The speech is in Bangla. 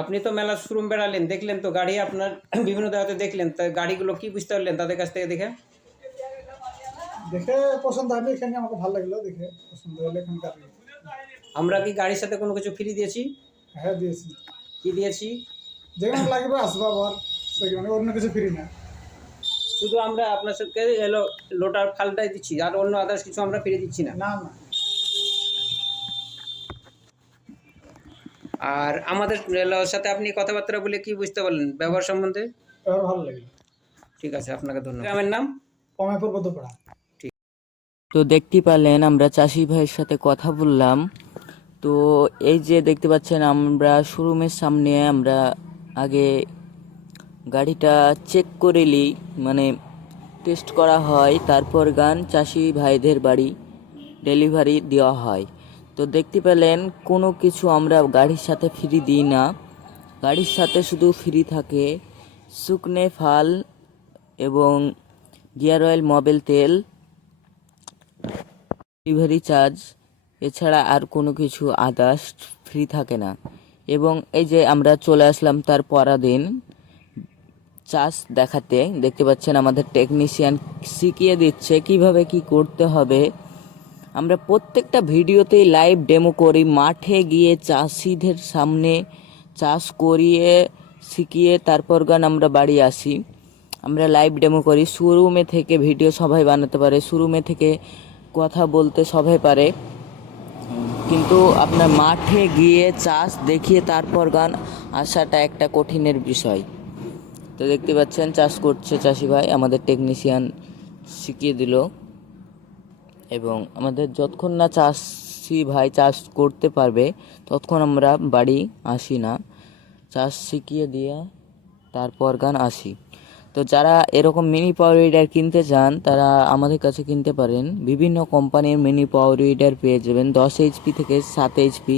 আপনি তো মেলা শোরুম বেড়ালেন, দেখলেন তো গাড়ি আপনার বিভিন্ন জায়গাতে দেখলেন, তা গাড়িগুলো কি বুঝতে পারলেন তাদের কাছ থেকে দেখে? দেখে পছন্দ হয়নি, এখানে আমাকে ভালো লাগলো, দেখে পছন্দ হলো এখানকার। আমরা কি গাড়ির সাথে কোনো কিছু ফ্রি দিয়েছি? হ্যাঁ দিয়েছি, কি দিয়েছি? যেখানে লাগবে আসবো আবার, সেখানে অন্য কিছু ফ্রি না। শুধু আমরা আপনার সাথে এলো লোটার ফালটাই দিচ্ছি, আর অন্য আদার্স কিছু আমরা ফ্রি দিচ্ছি না। না না, আর আমাদের সাথে আপনি কথাবার্তা বলে কি বুঝতে পারলেন ব্যবহার সম্বন্ধে? এবার ভালো লাগলো। ঠিক আছে, আপনাকে ধন্যবাদ। গ্রামের নাম? কমাইপুর বদ্ধপাড়া। তো দেখতে পারলেন আমরা চাষি ভাইয়ের সাথে কথা বললাম। তো এই যে দেখতে পাচ্ছেন আমরা শোরুমের সামনে আমরা আগে গাড়িটা চেক করে নিই, মানে টেস্ট করা হয়, তারপর চাষি ভাইদের বাড়ি ডেলিভারি দেওয়া হয়। তো দেখতে পেলেন কোনো কিছু আমরা গাড়ির সাথে ফ্রি দিই না, গাড়ির সাথে শুধু ফ্রি থাকে শুকনে ফাল এবং গিয়ার অয়েল, মোবিল তেল, ডেলিভারি চার্জ, এছাড়া আর কোনো কিছু আদার্স ফ্রি থাকে না। এবং এই যে আমরা চলে আসলাম তার পরের দিন চাষ দেখাতে, দেখতে পাচ্ছেন আমাদের টেকনিশিয়ান শিখিয়ে দিচ্ছে কিভাবে কি করতে হবে। আমরা প্রত্যেকটা ভিডিওতেই লাইভ ডেমো করি, মাঠে গিয়ে চাষিদের সামনে চাষ করিয়ে শিখিয়ে তারপর আমরা বাড়ি আসি। আমরা লাইভ ডেমো করি, শোরুমে থেকে ভিডিও সবাই বানাতে পারে, শোরুমে থেকে কথা বলতে সবাই পারে, কিন্তু আপনার মাঠে গিয়ে চাষ দেখিয়ে তারপর আসাটা একটা কঠিনের বিষয়। তো দেখতে পাচ্ছেন চাষ করছে চাষি ভাই, আমাদের টেকনিশিয়ান শিখিয়ে দিল। এবং আমাদের যতক্ষণ না চাষি ভাই চাষ করতে পারবে ততক্ষণ আমরা বাড়ি আসি না, চাষ শিখিয়ে দিয়ে তারপর আসি। তো যারা এরকম মিনি পাওয়ার উইডার কিনতে চান তারা আমাদের কাছে কিনতে পারেন। বিভিন্ন কোম্পানির মিনি পাওয়ার উইডার পেয়ে যাবেন, 10 HP থেকে 7 HP।